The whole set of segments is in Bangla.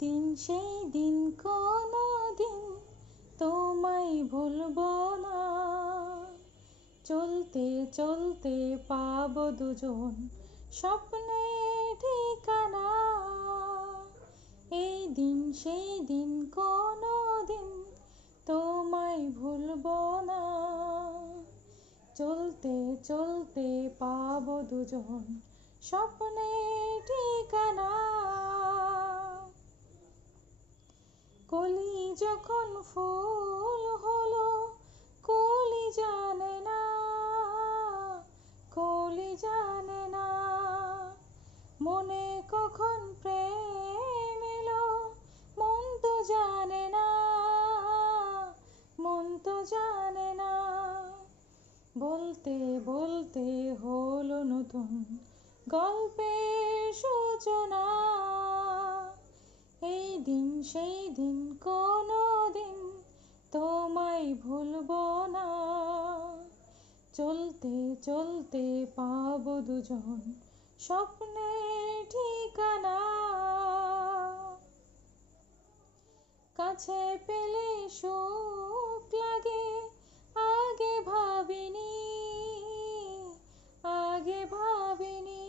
দিন সেই দিন কোনো দিন তোমায় ভুলবো না। চলতে চলতে পাবো দুজন স্বপ্নে ঠিকানা। এই দিন সেই দিন কোনো দিন তোমায় ভুলবো না। চলতে চলতে পাবো দুজন স্বপ্নে ঠিকানা। কলি যখন ফুল হলো কলি জানে না, কলি জানে না মনে কখন প্রেম এলো মন তো জানে না, মন তো জানে না। বলতে বলতে হলো নতুন গল্পের সূচনা। এই দিন সেই দিন কোনো দিন তোমায় ভুলবো না। চলতে চলতে পাবো দুজন স্বপ্নে ঠিকানা। কাছে পেলে সুখ লাগে আগে ভাবিনি, আগে ভাবিনি।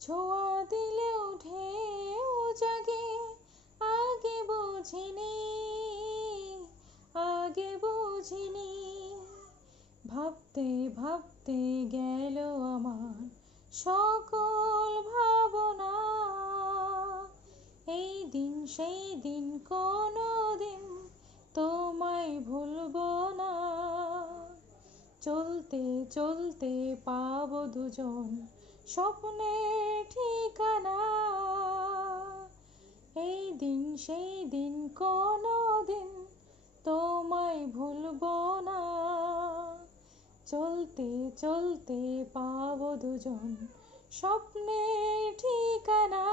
ছোঁয়া দিলেও ঢেউ জাগে আগে বুঝিনি, আগে বুঝিনি। ভাবতে ভাবতে গেল আমার সকল ভাবনা। এই দিন সেই দিন কোনো দিন তোমায় ভুলবো না। চলতে চলতে পাবো দুজন স্বপ্নে ঠিকানা। এই দিন সেই দিন কোনো দিন তোমায় ভুলবো না। চলতে চলতে পাবো দুজন স্বপ্নে ঠিকানা,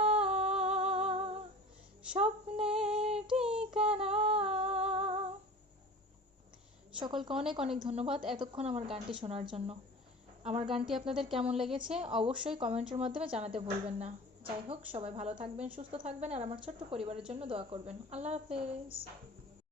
স্বপ্নে ঠিকানা। সকলকে অনেক অনেক ধন্যবাদ এতক্ষণ আমার গানটি শোনার জন্য। আমার গানটি আপনাদের কেমন লেগেছে অবশ্যই কমেন্টের মাধ্যমে জানাতে ভুলবেন না। যাই হোক, সবাই ভালো থাকবেন, সুস্থ থাকবেন আর আমার ছোট্ট পরিবারের জন্য দোয়া করবেন। আল্লাহ হাফেজ।